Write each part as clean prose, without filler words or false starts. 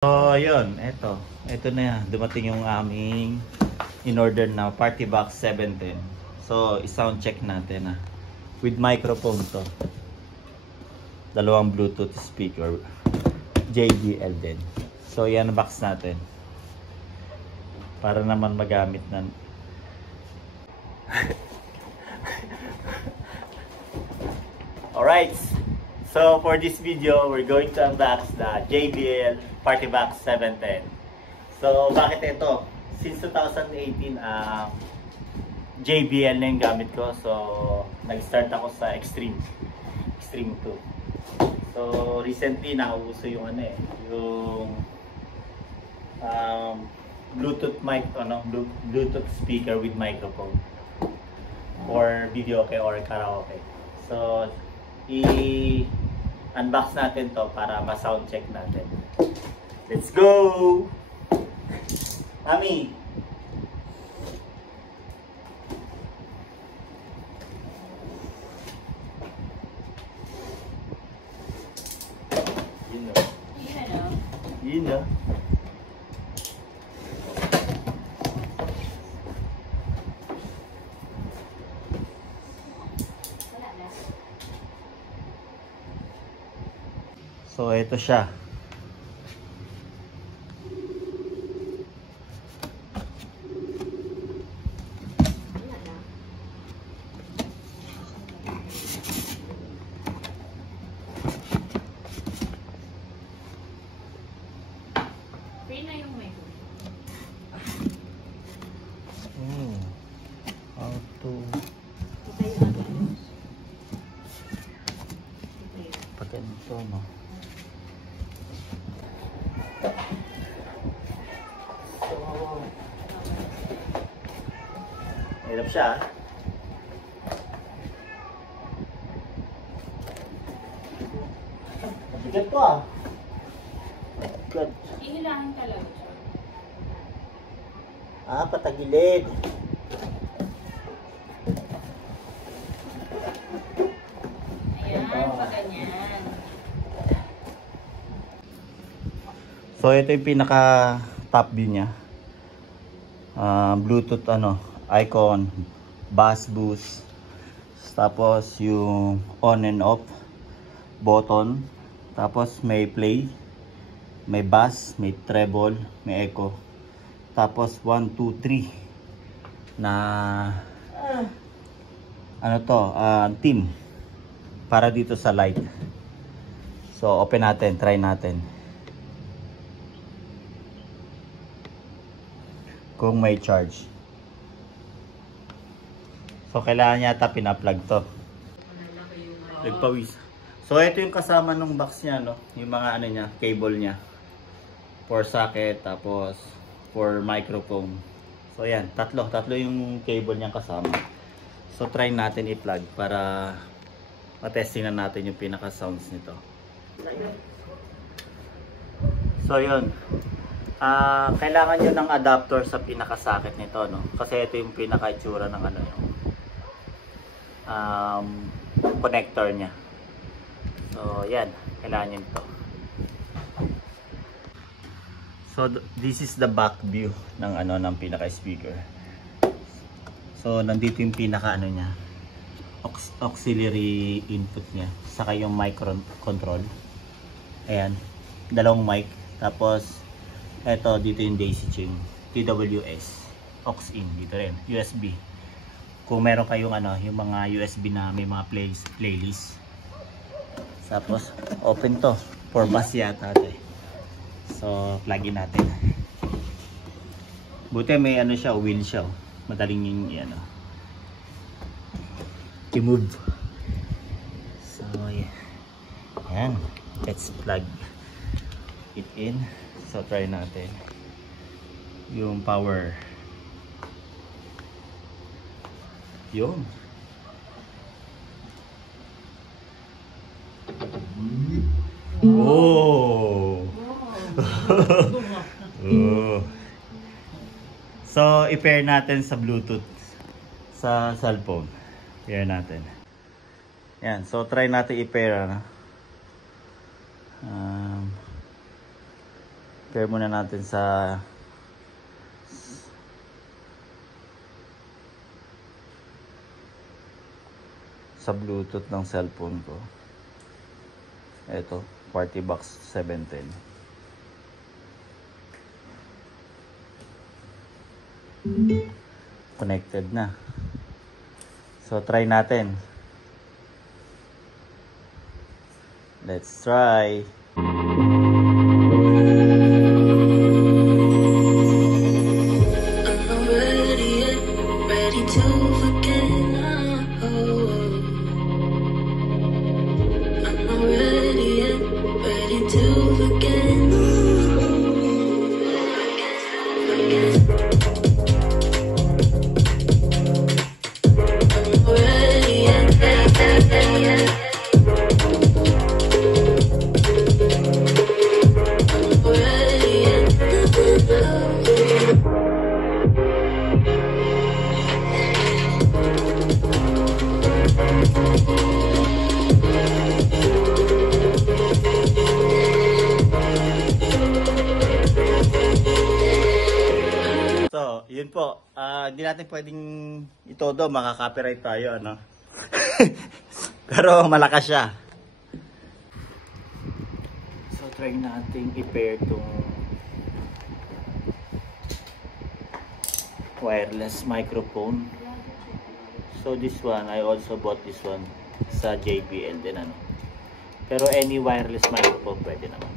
So, yun, ito na yan. Dumating yung aming in-order na Party Box 710. So, i-sound check natin with microphone to. Dalawang Bluetooth speaker. JBL din. So, yan ang box natin. Para naman magamit na. Alright. So, for this video, we're going to unbox the JBL Party Box 710. So, bakit ito? Since 2018, JBL na yung gamit ko. So, nag-start ako sa Extreme 2. So, recently, nauuso yung yung Bluetooth mic, Bluetooth speaker with microphone for video okay or karaoke. So, i-unbox natin to para ma-sound check natin. Let's go! Mami! Yun na. So, ito siya. Free na yung mic. How to pag ito, no? Hirap siya. Mabigat to Good. Ihilangin talaga siya. Patagilid. Ayan, pa ganyan. So ito yung pinaka top view niya. Bluetooth icon, bass boost. Tapos yung on and off button. Tapos may play, may bass, may treble, may echo. Tapos 1, 2, 3 na theme para dito sa light. So open natin, try natin. Kung may charge. So kailangan yata pina-plug to. Nagpawis. So ito yung kasama nung box niya, no? Yung mga niya, cable niya. For socket, tapos for microphone. So yan, tatlo yung cable niyang kasama. So try natin i-plug para matesting na natin yung pinaka sounds nito. So yun. Kailangan nyo ng adapter sa pinaka socket nito, no? Kasi ito yung pinaka itsura ng connector niya. So yan, kailangan nyo ito. So this is the back view ng ng pinaka speaker. So nandito yung pinaka niya, auxiliary input niya, saka yung mic control. Ayan, dalawang mic. Tapos eto dito yung daisy chain, TWS, aux in dito rin, USB. Kung meron kayong yung mga USB na may mga playlist. Tapos open to for bass yata ito. So plug in natin. Buti may siya, wheel siya. Madaling yung i-move. So yeah. Ayan, let's plug it in. So try natin yung power. Yun. Oh. Oh. So i-pair natin sa Bluetooth sa cellphone. Pair natin. Yan, so try natin i-pair . Pair muna natin sa Bluetooth ng cellphone ko. Ito, Party Box 710. Connected na. So try natin. Let's try. So, yun po. Hindi natin pwedeng itodo, makaka-copyright tayo, ano? Pero malakas siya. So, try natin i-pair itong wireless microphone. So, this one, I also bought this one sa JBL din, ano? Pero any wireless microphone pwede naman.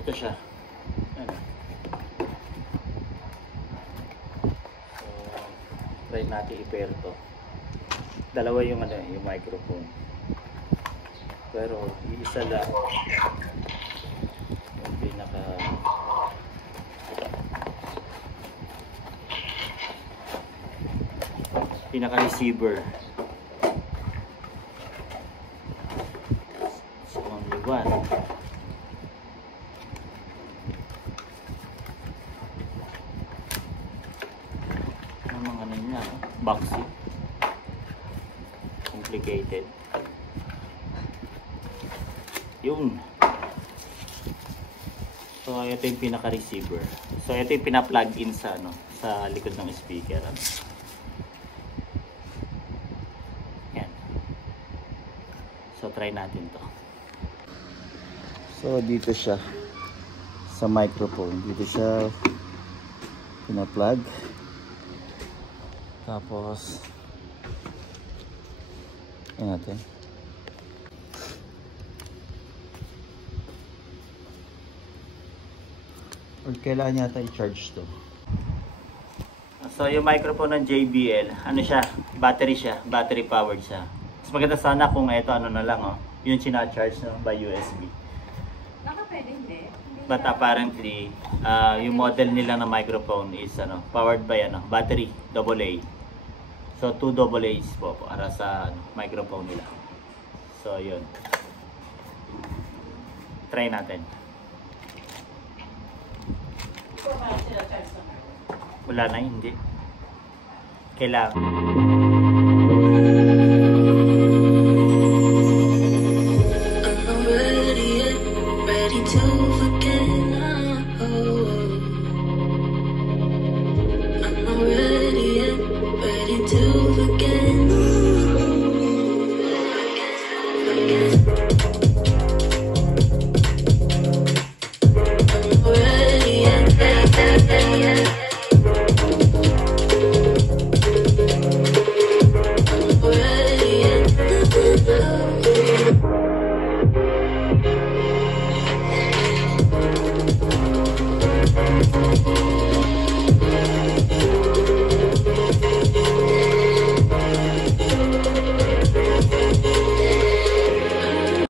Ito siya. Ano? So, try natin i-pair to. Dalawa yung ano, yung microphone. Pero isa lang yung pinaka-receiver. So, only one. Boxy. Complicated. Yun. So, ito yung pinaka-receiver. So, ito yung pina-plug in sa, ano, sa likod ng speaker. Ano. Yan. So, try natin to. So, dito siya. Sa microphone. Dito siya pina-plug. Tapos, yan natin. Or kailangan yata i-charge to. So, yung microphone ng JBL, ano siya? Battery siya. Battery powered siya. Mas maganda sana kung ito, ano na lang, oh. Yung sina-charge no, by USB. Naka pwede hindi. But apparently, yung model nila na microphone is ano, powered by ano, battery, AA. So, 2 AA's po para sa ano, microphone nila. So, yun. Try natin. Wala na, hindi. Kailangan.